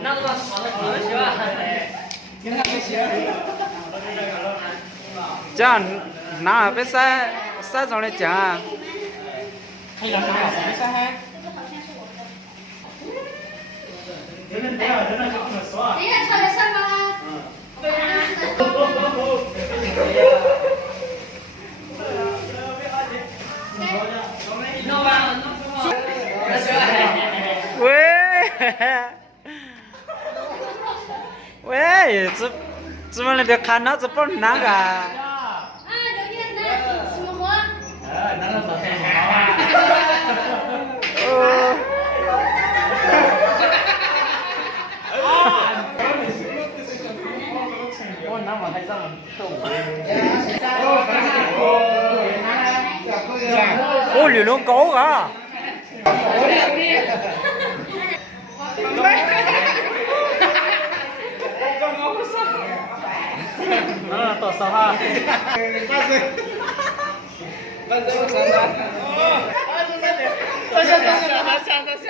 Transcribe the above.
那怎么跑得去吧？酱拿被塞中的酱啊！还有啥？没啥还？有人等下就不能说啊。等一下，朝着上方啊。弄吧，弄吧。喂，喂，怎么那边看老子本那个？啊，刘姐，那吃么活？那个做菜好啊。我那么还这么逗。哦，绿龙高啊！多少哈？把这个上来。哦，等下。